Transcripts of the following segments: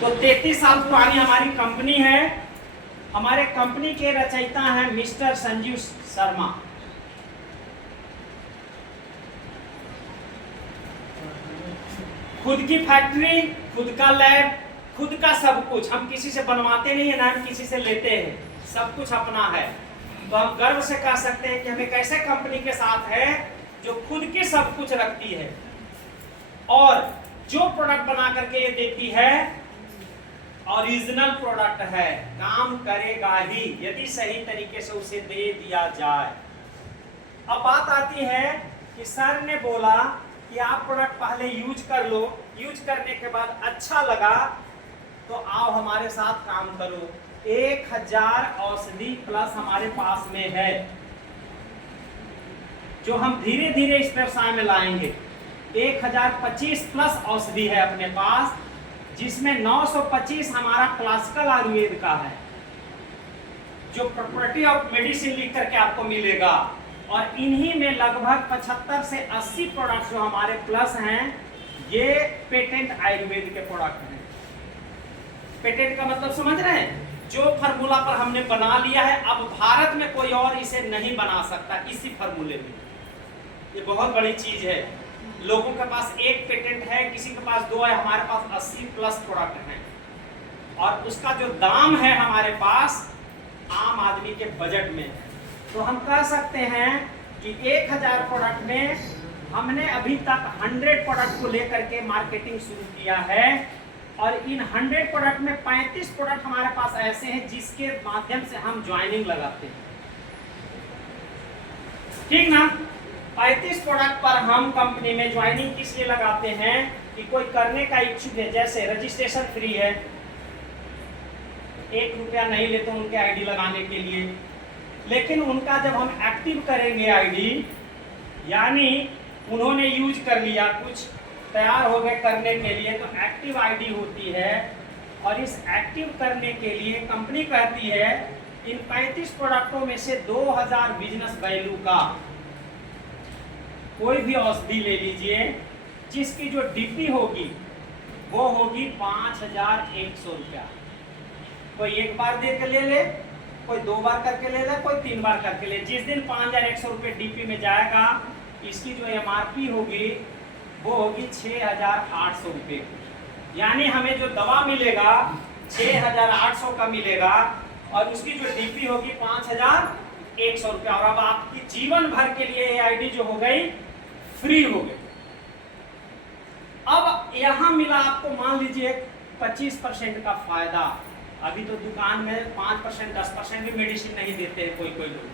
तो 33 साल पुरानी हमारी कंपनी है। हमारे कंपनी के रचयिता हैं मिस्टर संजीव शर्मा। खुद की फैक्ट्री, खुद का लैब, खुद का सब कुछ। हम किसी से बनवाते नहीं है, ना हम किसी से लेते हैं, सब कुछ अपना है। तो हम गर्व से कह सकते हैं कि हम एक ऐसे कंपनी के साथ है जो खुद की सब कुछ रखती है और जो प्रोडक्ट बना करके ये देती है ओरिजिनल प्रोडक्ट है, काम करेगा ही यदि सही तरीके से उसे दे दिया जाए। अब बात आती है कि सर ने बोला कि आप प्रोडक्ट पहले यूज कर लो, यूज करने के बाद अच्छा लगा तो आओ हमारे साथ काम करो। 1000 औषधि प्लस हमारे पास में है जो हम धीरे धीरे इस व्यवसाय में लाएंगे। 1025 प्लस औषधि है अपने पास, जिसमें 925 हमारा क्लासिकल आयुर्वेद का है जो प्रॉपर्टी ऑफ मेडिसिन लिख करके आपको मिलेगा। और इन्हीं में लगभग 75 से 80 प्रोडक्ट जो हमारे प्लस हैं ये पेटेंट आयुर्वेद के प्रोडक्ट हैं। पेटेंट का मतलब समझ रहे हैं? जो फार्मूला पर हमने बना लिया है, अब भारत में कोई और इसे नहीं बना सकता इसी फार्मूले में। ये बहुत बड़ी चीज है। लोगों के पास एक पेटेंट है, किसी के पास 2 है, हमारे पास 80 प्लस प्रोडक्ट हैं और उसका जो दाम है हमारे पास आम आदमी के बजट में है। तो हम कह सकते हैं कि 1000 प्रोडक्ट में हमने अभी तक 100 प्रोडक्ट को लेकर के मार्केटिंग शुरू किया है और इन 100 प्रोडक्ट में 35 प्रोडक्ट हमारे पास ऐसे हैं जिसके माध्यम से हम ज्वाइनिंग लगाते हैं। ठीक ना? 35 प्रोडक्ट पर हम कंपनी में ज्वाइनिंग किस लिए लगाते हैं कि कोई करने का इच्छुक है, जैसे रजिस्ट्रेशन फ्री है, 1 रुपया नहीं लेते उनके आईडी लगाने के लिए, लेकिन उनका जब हम एक्टिव करेंगे आईडी, यानी उन्होंने यूज कर लिया, कुछ तैयार हो गए करने के लिए, तो एक्टिव आईडी होती है और इस एक्टिव करने के लिए कंपनी कहती है इन 35 प्रोडक्टों में से 2000 बिजनेस वैल्यू का कोई भी औषधि ले लीजिए जिसकी जो डीपी होगी वो होगी 5100 रुपया। कोई 1 बार दे के ले, कोई 2 बार करके ले, कोई 3 बार करके ले। जिस दिन 5100 रुपये डीपी में जाएगा, इसकी जो एमआरपी होगी वो होगी 6800 रुपये। यानी हमें जो दवा मिलेगा 6800 का मिलेगा और उसकी जो डीपी होगी 5100 रुपया। और अब आपकी जीवन भर के लिए ये आईडी जो हो गई फ्री हो गई। अब यहां मिला आपको मान लीजिए 25% का फायदा। अभी तो दुकान में 5% 10% भी मेडिसिन नहीं देते हैं कोई कोई लोग।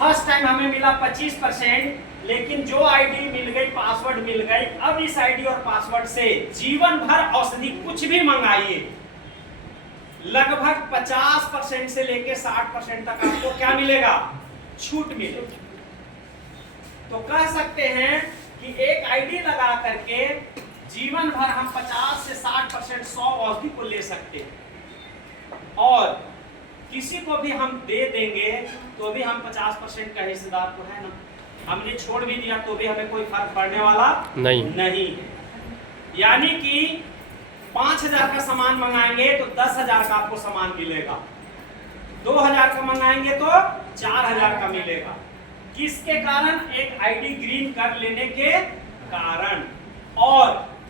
फर्स्ट टाइम हमें मिला 25%, लेकिन जो आईडी मिल गई, पासवर्ड मिल गई, अब इस आईडी और पासवर्ड से जीवन भर औषधि कुछ भी मंगाइए, लगभग 50% से लेके 60% तक आपको क्या मिलेगा? छूट मिलेगी। तो कह सकते हैं कि एक आईडी लगा करके जीवन भर हम 50 से 60% 100 औषधि को ले सकते हैं और किसी को भी हम दे देंगे तो भी हम 50% का हिस्सेदार तो है ना। हमने छोड़ भी दिया तो भी हमें कोई फर्क पड़ने वाला नहीं है। यानी कि 5000 का सामान मंगाएंगे तो 10000 का आपको सामान मिलेगा, 2000 का मंगाएंगे तो 4000 का मिलेगा। किसके कारण? एक आईडी ग्रीन कर लेने के कारण। और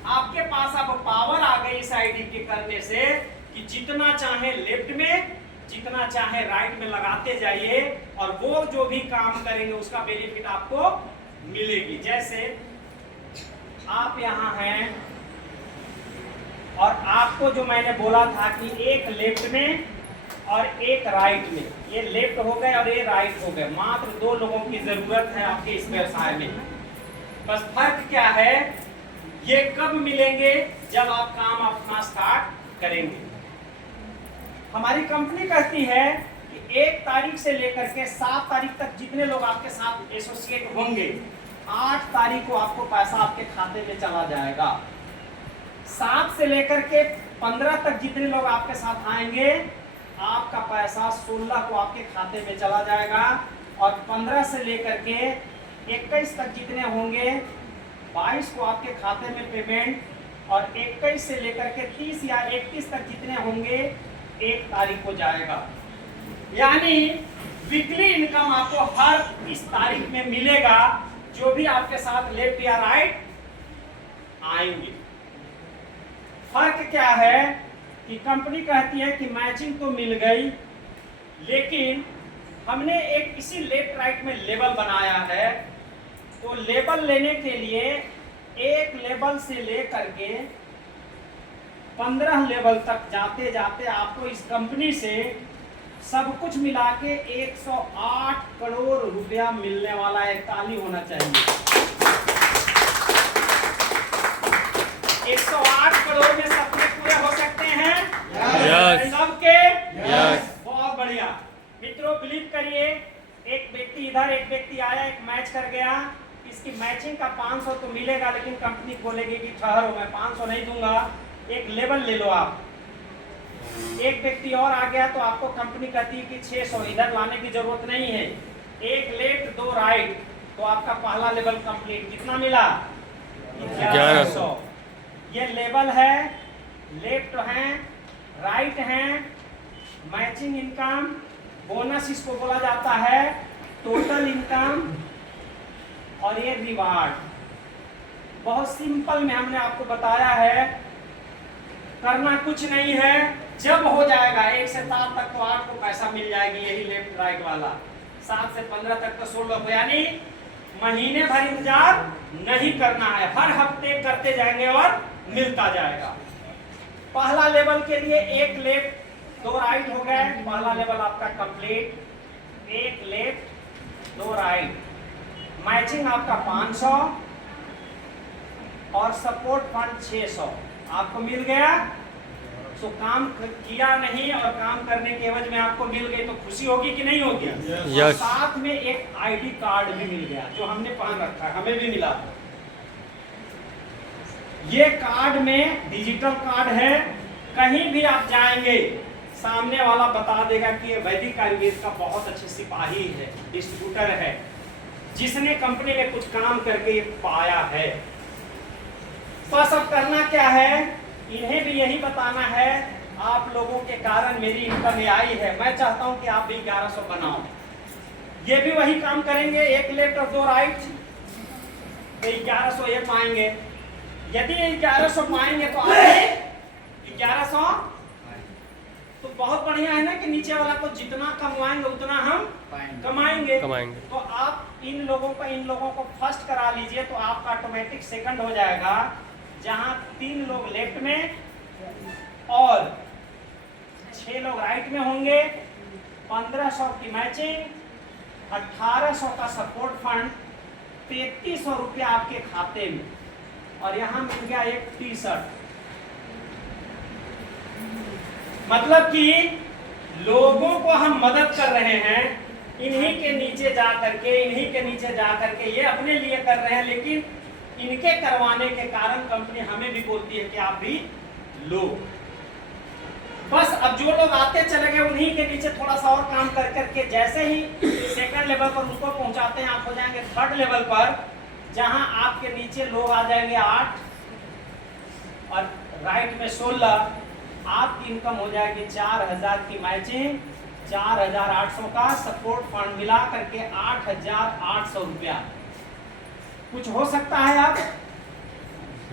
आपके पास अब पावर आ गई इस आईडी के करने से कि जितना चाहे लेफ्ट में, जितना चाहे राइट में लगाते जाइए और वो जो भी काम करेंगे उसका बेनिफिट आपको मिलेगी। जैसे आप यहाँ हैं और आपको जो मैंने बोला था कि एक लेफ्ट में और एक राइट में, ये लेफ्ट हो गए और ये राइट हो गए, मात्र 2 लोगों की जरूरत है आपके इस व्यवसाय में। बस फर्क क्या है? ये कब मिलेंगे? जब आप काम अपना स्टार्ट करेंगे। हमारी कंपनी कहती है कि 1 तारीख से लेकर के 7 तारीख तक जितने लोग आपके साथ एसोसिएट होंगे, 8 तारीख को आपको पैसा आपके खाते में चला जाएगा। 7 से लेकर के 15 तक जितने लोग आपके साथ आएंगे, आपका पैसा 16 को आपके खाते में चला जाएगा और 15 से लेकर के 21 तक जितने होंगे 22 को आपके खाते में पेमेंट और 21 से लेकर के 30 या 31 तक जितने होंगे 1 तारीख को जाएगा। यानी वीकली इनकम आपको हर 30 तारीख में मिलेगा, जो भी आपके साथ लेफ्ट या राइट आएंगे। फर्क क्या है कि कंपनी कहती है कि मैचिंग तो मिल गई, लेकिन हमने एक इसी लेफ्ट राइट में लेबल बनाया है। तो लेबल लेने के लिए एक लेबल से लेकर के 15 लेवल तक जाते जाते आपको इस कंपनी से सब कुछ मिला के 108 करोड़ रुपया मिलने वाला है। ताली होना चाहिए। 108 करोड़ में सपने पूरे हो सकते हैं? यस। सबके? यस। बहुत बढ़िया मित्रों, बिलीव करिए, एक व्यक्ति इधर एक व्यक्ति आया, एक मैच कर गया, इसकी मैचिंग का 500 तो मिलेगा, लेकिन कंपनी बोलेगी कि ठहरो, मैं 500 नहीं दूंगा, एक लेवल ले लो आप। एक व्यक्ति और आ गया तो आपको कंपनी कहती है कि 600, इधर लाने की जरूरत नहीं है, एक लेफ्ट 2 राइट, तो आपका पहला लेवल कंप्लीट। कितना मिला? 1100। ये लेवल है, लेफ्ट है, राइट है, मैचिंग इनकम, बोनस इसको बोला जाता है, टोटल इनकम, और ये रिवार्ड। बहुत सिंपल में हमने आपको बताया है, करना कुछ नहीं है। जब हो जाएगा 1 से 7 तक तो आपको पैसा मिल जाएगी, यही लेफ्ट राइट वाला। 7 से 15 तक तो 16 को, यानी महीने भर इंतजार नहीं करना है, हर हफ्ते करते जाएंगे और मिलता जाएगा। पहला लेवल के लिए एक लेफ्ट 2 राइट हो गए, पहला लेवल आपका कंप्लीट। एक लेफ्ट 2 राइट, मैचिंग आपका 500 और सपोर्ट फंड 600 आपको मिल गया। तो काम किया नहीं और काम करने के एवज में आपको मिल गई तो खुशी होगी कि नहीं होगी? यस। साथ में एक आईडी कार्ड भी मिल गया, जो हमने पहन रखा है, हमें भी मिला। ये कार्ड में डिजिटल कार्ड है, कहीं भी आप जाएंगे सामने वाला बता देगा कि ये वैदिक आयुर्वेद का बहुत अच्छे सिपाही है, डिस्ट्रीब्यूटर है, जिसने कंपनी में कुछ काम करके ये पाया है। बस अब करना क्या है, इन्हें भी यही बताना है, आप लोगों के कारण मेरी इनकम ये आई है, मैं चाहता हूं कि आप भी 1100 बनाओ। ये भी वही काम करेंगे, एक लेफ्ट और 2 राइट, तो 1100 ये पाएंगे। यदि 1100 पाएंगे तो आप 1100, तो बहुत बढ़िया है ना कि नीचे वाला को जितना कमाएंगे उतना हम कमाएंगे। तो आप इन लोगों को फर्स्ट करा लीजिए, तो आपका ऑटोमेटिक सेकंड हो जाएगा, जहां 3 लोग लेफ्ट में और 6 लोग राइट में होंगे। 1500 की मैचिंग, 1800 का सपोर्ट फंड, 3300 रुपया आपके खाते में, और यहां मिल गया एक टी-शर्ट। मतलब कि लोगों को हम मदद कर रहे हैं, इन्हीं के नीचे जा करके ये अपने लिए कर रहे हैं, लेकिन इनके करवाने के कारण कंपनी हमें भी बोलती है कि आप भी लो। बस अब जो लोग आते चले गए उन्हीं के नीचे थोड़ा सा और काम कर करके जैसे ही सेकंड लेवल पर उनको पहुंचाते हैं, आप हो जाएंगे थर्ड लेवल पर, जहां आपके नीचे लोग आ जाएंगे 8 और राइट में 16। आपकी इनकम हो जाएगी 4000 की मैचिंग, 4800 का सपोर्ट फंड, मिला करके 8800 रुपया। कुछ हो सकता है आप?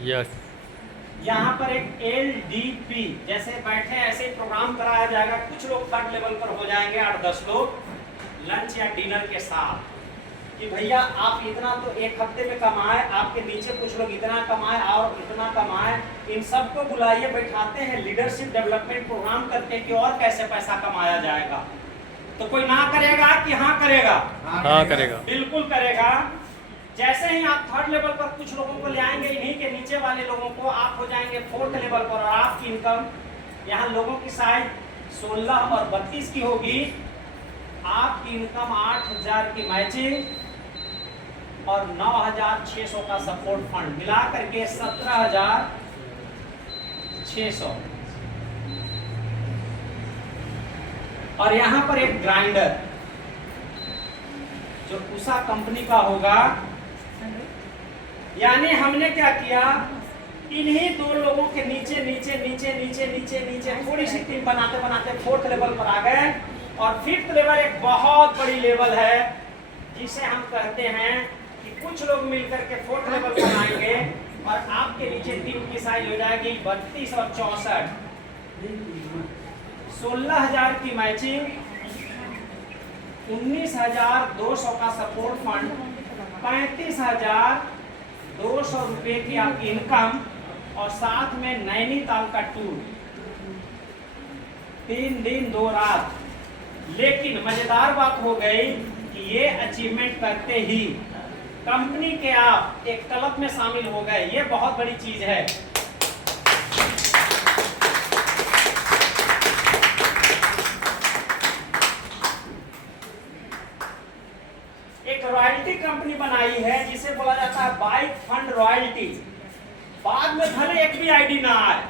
यस। यहाँ पर एक LDP, जैसे बैठे ऐसे ही प्रोग्राम कराया जाएगा। कुछ लोग थर्ड लेवल पर हो जाएंगे, 8-10 लोग लंच या डिनर के साथ, कि भैया आप इतना तो एक हफ्ते में कमाए, आपके नीचे कुछ लोग इतना कमाए और इतना कमाए, इन सबको बुलाइए, बैठाते हैं, लीडरशिप डेवलपमेंट प्रोग्राम करते हैं कि और कैसे पैसा कमाया जाएगा। तो कोई ना करेगा कि हाँ करेगा? हाँ करेगा, बिल्कुल करेगा। जैसे ही आप थर्ड लेवल पर कुछ लोगों को ले आएंगे, इन्हीं के नीचे वाले लोगों को, आप हो जाएंगे फोर्थ लेवल पर, और आपकी इनकम यहाँ लोगों की साइज 16 और 32 की होगी। आपकी इनकम 8000 की मैचिंग और 9600 का सपोर्ट फंड, मिला करके 17600। और यहाँ पर एक ग्राइंडर जो उषा कंपनी का होगा। यानी हमने क्या किया, इन्हीं दो लोगों के नीचे नीचे नीचे नीचे नीचे नीचे थोड़ी सी टीम बनाते बनाते 4th लेवल पर आ गए। और 5th लेवल एक बहुत बड़ी लेवल है जिसे हम कहते हैं कि कुछ लोग मिलकर के 4th लेवल पर आएंगे और आपके नीचे टीम की साइज हो जाएगी 32 और 64। 16,000 की मैचिंग, 19,200 का सपोर्ट फंड, 35,200 रुपए की आपकी इनकम और साथ में नैनीताल का टूर, 3 दिन 2 रात। लेकिन मजेदार बात हो गई कि ये अचीवमेंट करते ही कंपनी के आप एक क्लब में शामिल हो गए। ये बहुत बड़ी चीज है। एक रॉयल्टी कंपनी बनाई है जिसे बोला जाता है बाइक फंड रॉयल्टी। बाद में भले एक भी आईडी ना आए,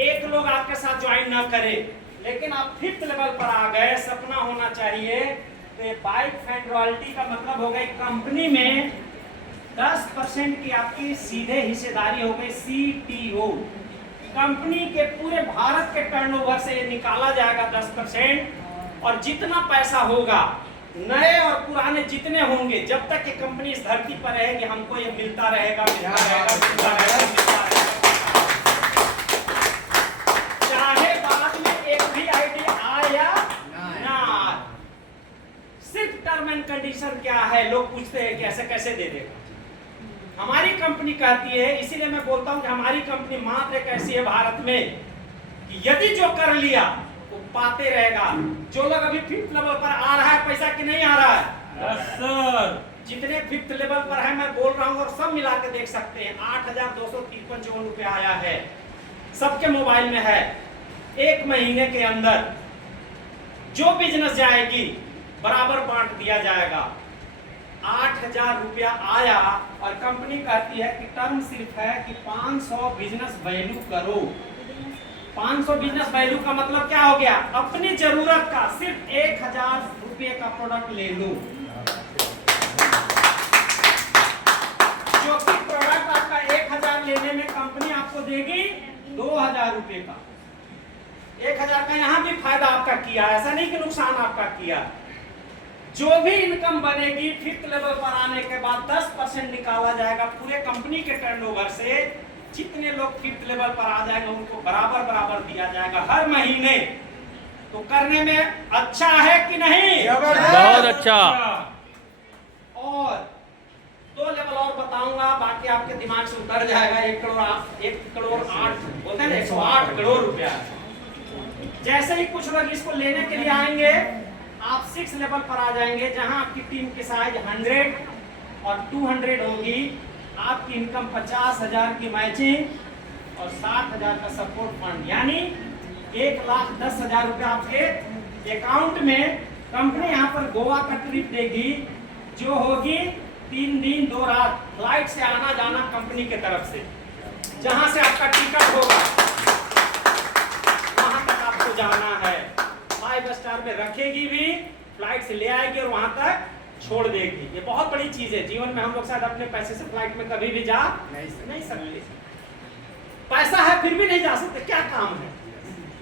एक लोग आपके साथ ज्वाइन ना करे, लेकिन आप 5th लेवल पर आ गए, सपना होना चाहिए। तो ये बाइक फंड रॉयल्टी का मतलब हो गई कंपनी में 10% की आपकी सीधे हिस्सेदारी हो गई CTO। कंपनी के पूरे भारत के टर्नओवर से ये निकाला जाएगा 10%। और जितना पैसा होगा, नए और पुराने जितने होंगे, जब तक ये कंपनी इस धरती पर रहेगी हमको ये मिलता रहेगा, मिलता रहेगा, मिलता रहेगा, मिलता रहेगा। चाहे बाद में एक भी आईडी आए या ना आए, सिर्फ टर्म एंड कंडीशन क्या है, लोग पूछते हैं कि ऐसे कैसे दे देगा। हमारी कंपनी कहती है, इसीलिए मैं बोलता हूं कि हमारी कंपनी मात्र एक ऐसी है भारत में कि यदि जो कर लिया वो पाते रहेगा। जो लोग अभी 5th लेवल पर आ रहा है पैसा कि नहीं आ रहा है? Yes sir. जितने 5th लेवल पर है मैं बोल रहा हूँ और सब मिला के देख सकते हैं, 8,253 रुपया आया है, सबके मोबाइल में है। 1 महीने के अंदर जो बिजनेस जाएगी बराबर बांट दिया जाएगा। 8,000 रुपया आया और कंपनी कहती है कि टर्म सिर्फ है कि 500 बिजनेस वैल्यू करो। 500 बिजनेस वैल्यू का मतलब क्या हो गया? अपनी जरूरत का सिर्फ 1,000 रुपये का प्रोडक्ट ले लो, जो कि प्रोडक्ट आपका 1,000 लेने में कंपनी आपको देगी 2,000 रुपये का। 1,000 का यहाँ भी फायदा आपका किया, ऐसा नहीं कि नुकसान आपका किया। जो भी इनकम बनेगी 5th लेवल पर आने के बाद 10% निकाला जाएगा पूरे कंपनी के टर्नओवर से। जितने लोग 5th लेवल पर आ जाएंगे उनको बराबर बराबर दिया जाएगा हर महीने। तो करने में अच्छा है कि नहीं? बहुत अच्छा। और 2 लेवल और बताऊंगा, बाकी आपके दिमाग से उतर जाएगा। 1 करोड़ 8 बोलते हैं ना, 108 करोड़ रुपया। जैसे ही कुछ लोग इसको लेने के लिए आएंगे, आप 6th लेवल पर आ जाएंगे, जहां आपकी टीम की साइज 100 और 200 होगी। आपकी इनकम 50,000 की मैचिंग और 60,000 का सपोर्ट फंड, यानी 1,10,000 रुपया आपके अकाउंट में। कंपनी यहाँ पर गोवा का ट्रिप देगी, जो होगी 3 दिन 2 रात, फ्लाइट से आना जाना कंपनी के तरफ से। जहां से आपका टिकट होगा वहां तक आपको जाना है। 5 स्टार में रखेगी भी, फ्लाइट से ले आएगी और वहां तक छोड़ देगी। ये बहुत बड़ी चीज है। जीवन में हम लोग शायद अपने पैसे से फ्लाइट में कभी भी जा नहीं सकते। पैसा है फिर भी नहीं जा सकते, क्या काम है?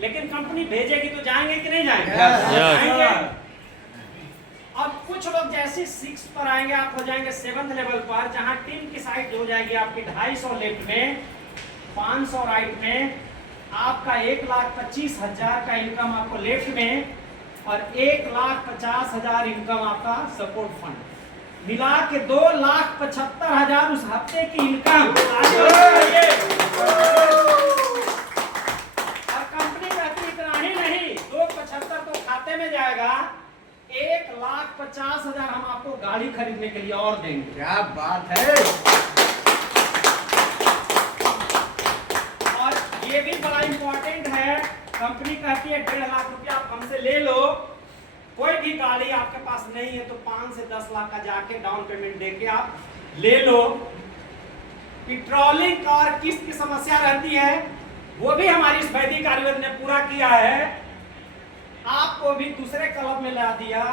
लेकिन कंपनी भेजेगी तो जाएंगे कि नहीं जाएंगे? जाएंगे। अब कुछ लोग जैसे 6 पर आएंगे, आप हो जाएंगे 7th लेवल पर, जहां टीम की साइज हो जाएगी आपकी 250 लेफ्ट में, 500 राइट में। आपका 1,25,000 का इनकम आपको लेफ्ट में और 1,50,000 इनकम आपका सपोर्ट फंड, मिला के 2,75,000 उस हफ्ते की इनकम। और कंपनी कहती इतना ही नहीं, 2,75,000 तो खाते में जाएगा, 1,50,000 हम आपको गाड़ी खरीदने के लिए और देंगे। क्या बात है। और ये भी बड़ा इंपॉर्टेंट है, कंपनी कहती है 1.5 लाख रुपया आप हमसे ले लो। कोई भी गाड़ी आपके पास नहीं है तो 5 से 10 लाख का जाके डाउन पेमेंट देके आप ले लो। पेट्रोलिंग और किस्त की समस्या रहती है, वो भी हमारी इस वैदिक आयुर्वेद ने पूरा किया है। आपको भी दूसरे क्लब में ला दिया,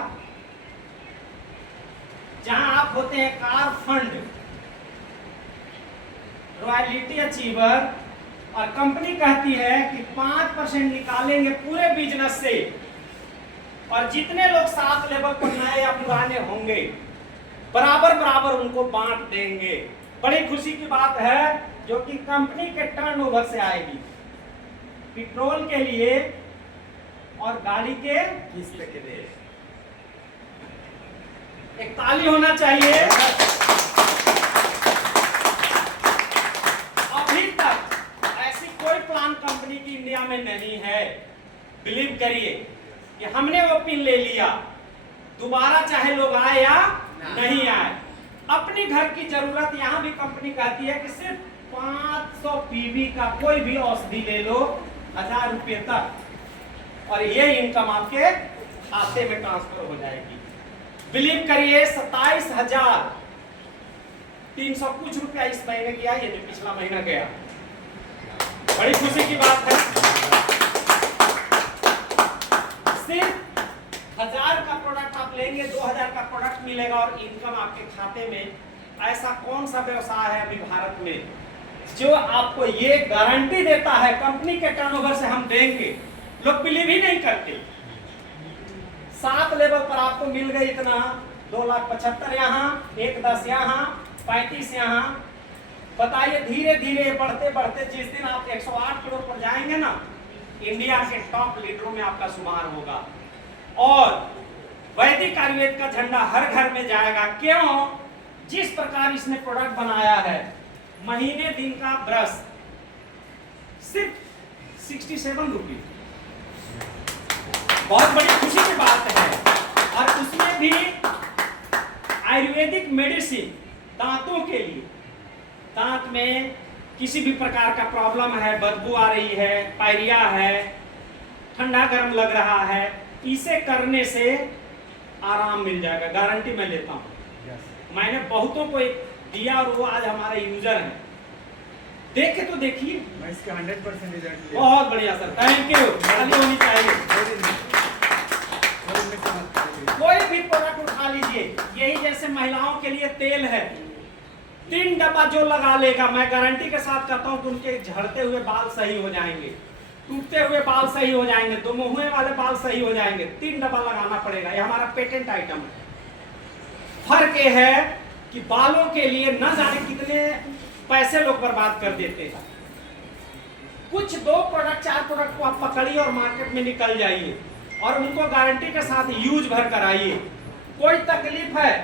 जहां आप होते हैं कार फंड। रॉयल्टी अचीवर, और कंपनी कहती है कि 5% निकालेंगे पूरे बिजनेस से, और जितने लोग 7 लेवल पर नए या पुराने होंगे बराबर बराबर उनको बांट देंगे। बड़ी खुशी की बात है जो कि कंपनी के टर्नओवर से आएगी, पेट्रोल के लिए और गाड़ी के किस्त के लिए। एक ताली होना चाहिए। अभी तक ऐसी कोई प्लान कंपनी की इंडिया में नहीं है। बिलीव करिए कि हमने वो पिन ले लिया, दोबारा चाहे लोग आए या नहीं आए। अपनी घर की जरूरत यहां भी कंपनी कहती है कि सिर्फ 500 पीवी का कोई भी औषधि ले लो 1000 रुपये तक, और ये इनकम आपके खाते में ट्रांसफर हो जाएगी। बिलीव करिए 27,300 कुछ रुपया इस महीने गया, ये जो पिछला महीना गया। बड़ी खुशी की बात है। सिर्फ 1000 का प्रोडक्ट आप लेंगे, 2000 का प्रोडक्ट मिलेगा और इनकम आपके खाते में। ऐसा कौन सा व्यवसाय है अभी भारत में जो आपको ये गारंटी देता है कंपनी के टर्नओवर से हम देंगे? लोग बिलीव ही नहीं करते। 7 लेवल पर आपको मिल गई इतना, 2,75,000 यहाँ, 1,10,000 यहाँ, 35 यहाँ। बताइए धीरे धीरे बढ़ते बढ़ते जिस दिन आप 108 करोड़ पर जाएंगे ना, इंडिया के टॉप लीडरों में आपका शुमार होगा, और वैदिक आयुर्वेद का झंडा हर घर में जाएगा। क्यों? जिस प्रकार इसने प्रोडक्ट बनाया है, महीने दिन का ब्रश सिर्फ 67 रुपये, बहुत बड़ी खुशी की बात है। और उसमें भी आयुर्वेदिक मेडिसिन दांतों के लिए, दांत में किसी भी प्रकार का प्रॉब्लम है, बदबू आ रही है, पायरिया है, ठंडा गर्म लग रहा है, इसे करने से आराम मिल जाएगा, गारंटी मैं लेता हूं। मैंने बहुतों को दिया और वो आज हमारे यूजर हैं। देख के तो देखिए, मैं इसके 100% रिजल्ट लिया। बहुत बढ़िया सर, थैंक यू। खाली होनी चाहिए। कोई भी प्रोडक्ट उठा लीजिए, यही जैसे महिलाओं के लिए तेल है, 3 डब्बा जो लगा लेगा, मैं गारंटी के साथ कहता हूं कि उनके झड़ते हुए बाल सही हो जाएंगे, टूटते हुए बाल सही हो जाएंगे, तो मुंह वाले बाल सही हो जाएंगे। 3 डब्बा लगाना पड़ेगा, ये हमारा पेटेंट आइटम है। फर्क ये है कि बालों के लिए न जाने कितने पैसे लोग बर्बाद कर देते हैं। कुछ 2 प्रोडक्ट 4 प्रोडक्ट को आप पकड़िए और मार्केट में निकल जाइए और उनको गारंटी के साथ यूज भर कराइए। कोई तकलीफ है